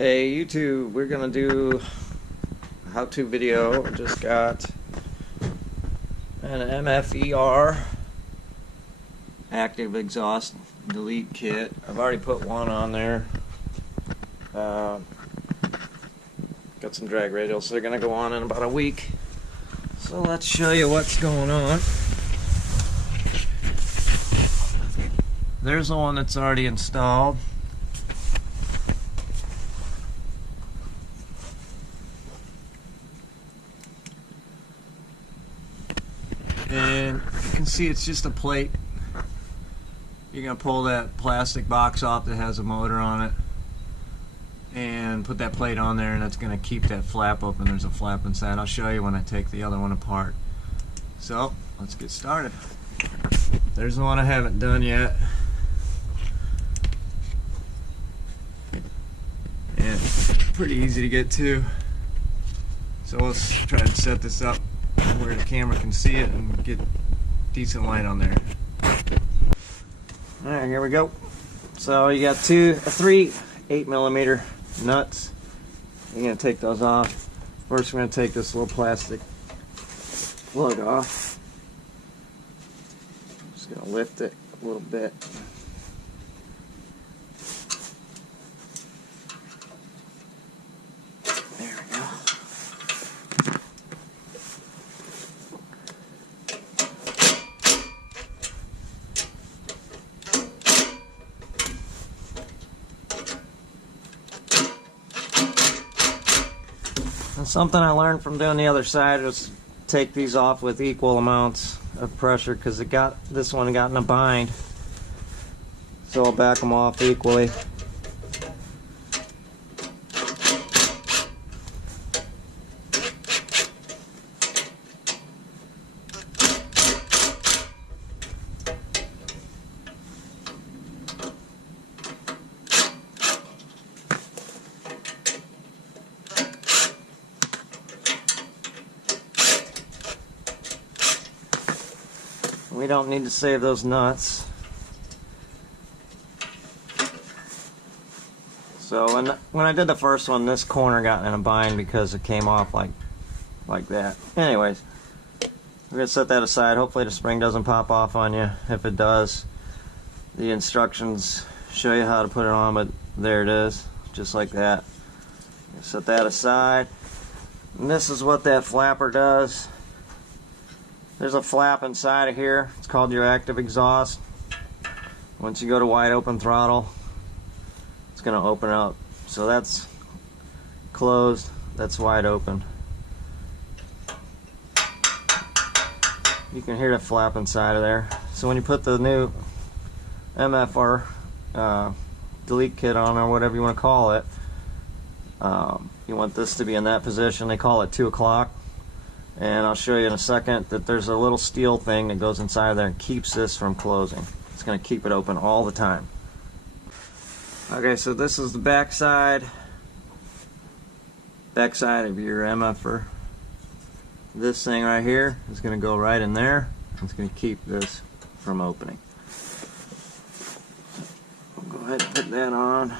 Hey YouTube, we're gonna do a how-to video. Just got an MFER Active Exhaust Delete kit. I've already put one on there. Got some drag radials, so they're gonna go on in about a week. So let's show you what's going on. There's the one that's already installed. And you can see it's just a plate. You're going to pull that plastic box off that has a motor on it and put that plate on there, and that's going to keep that flap open. There's a flap inside. I'll show you when I take the other one apart. So let's get started. There's the one I haven't done yet. And it's pretty easy to get to. So let's try to set this up where the camera can see it and get decent light on there. Alright, here we go. So you got three 8mm nuts. You're going to take those off. First we're going to take this little plastic plug off. Just going to lift it a little bit. There we go. And something I learned from doing the other side was take these off with equal amounts of pressure, because this one got in a bind. So I'll back them off equally. We don't need to save those nuts. So when I did the first one, this corner got in a bind because it came off like that. Anyways, we're going to set that aside. Hopefully the spring doesn't pop off on you. If it does, the instructions show you how to put it on, but there it is, just like that. Set that aside. And this is what that flapper does. There's a flap inside of here. It's called your active exhaust. Once you go to wide open throttle, it's going to open up. So that's closed, that's wide open. You can hear the flap inside of there. So when you put the new MFR delete kit on, or whatever you want to call it, you want this to be in that position. They call it 2 o'clock. And I'll show you in a second that there's a little steel thing that goes inside there and keeps this from closing. It's going to keep it open all the time. Okay, so this is the back side of your MFR. This thing right here is going to go right in there. It's going to keep this from opening. I'll go ahead and put that on.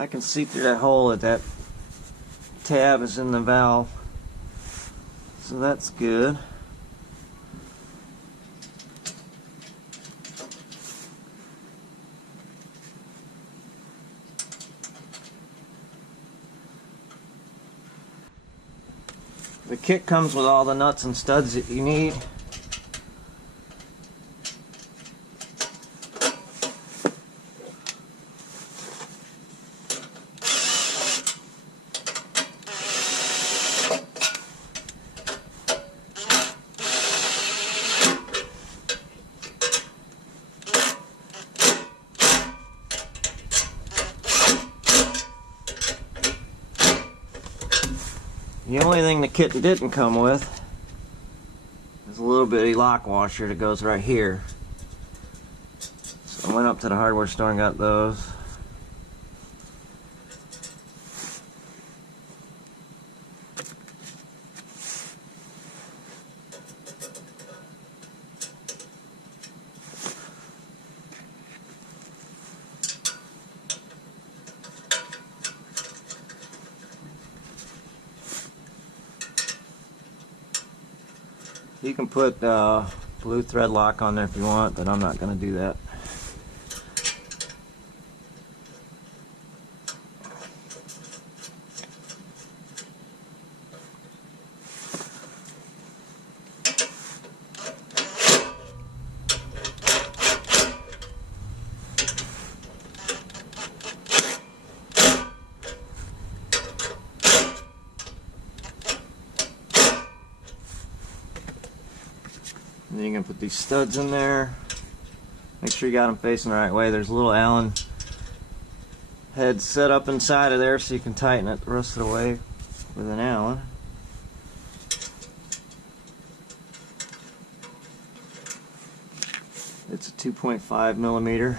I can see through that hole that tab is in the valve, so that's good. The kit comes with all the nuts and studs that you need. The only thing the kit didn't come with is a little bitty lock washer that goes right here. I went up to the hardware store and got those. You can put blue thread lock on there if you want, but I'm not going to do that. And then you can put these studs in there. Make sure you got them facing the right way. There's a little Allen head set up inside of there so you can tighten it the rest of the way with an Allen. It's a 2.5 millimeter.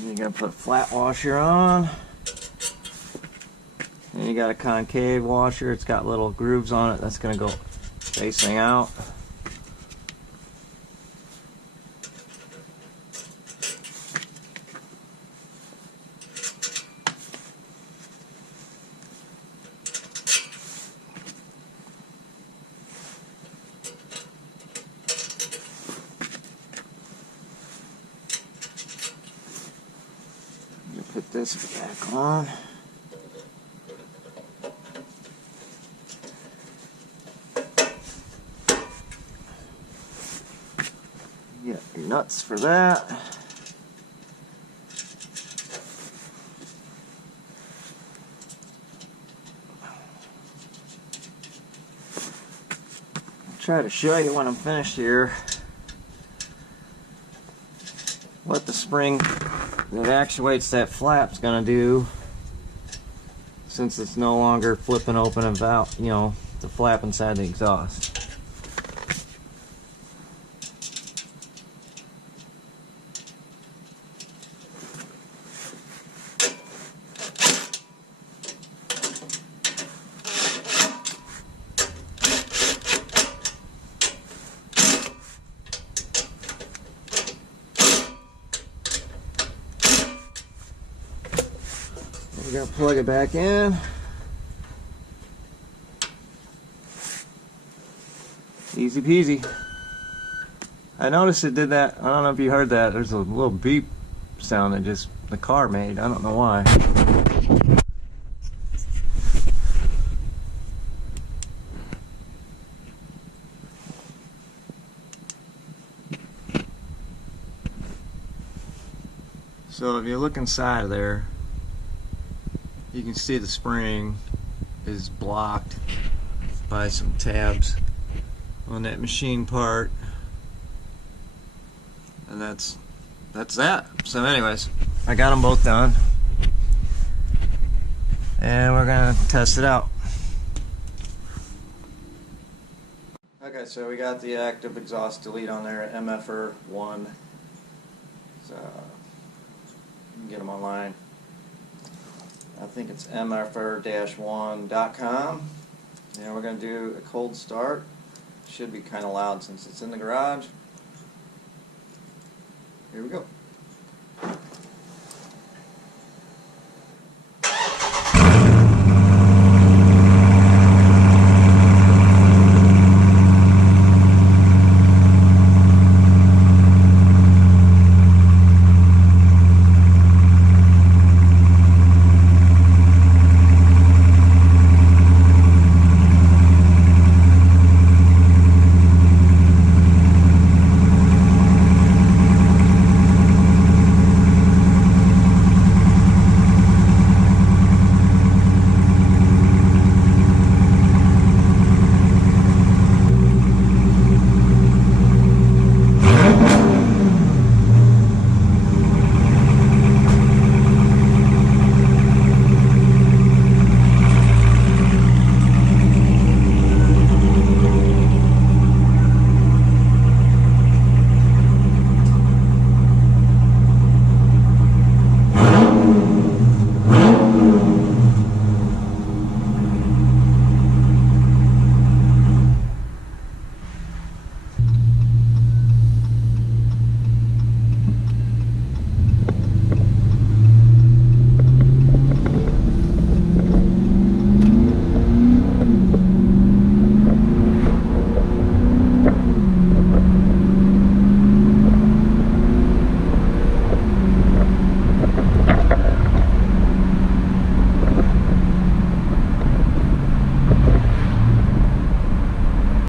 You're going to put a flat washer on. And you got a concave washer. It's got little grooves on it. That's going to go facing out. Put this back on. You got your nuts for that. I'll try to show you when I'm finished here what the spring that actuates that flap's gonna do, since it's no longer flipping open and valve, you know, the flap inside the exhaust. We're going to plug it back in. Easy peasy. I noticed it did that. I don't know if you heard that. There's a little beep sound that just the car made. I don't know why. So if you look inside of there, you can see the spring is blocked by some tabs on that machine part, and that's that. So anyways, I got them both done, and we're gonna test it out. Okay, so we got the Active Exhaust Delete on there, MFER-1. So you can get them online. I think it's MFER-1.com. And we're going to do a cold start. Should be kind of loud since it's in the garage. Here we go.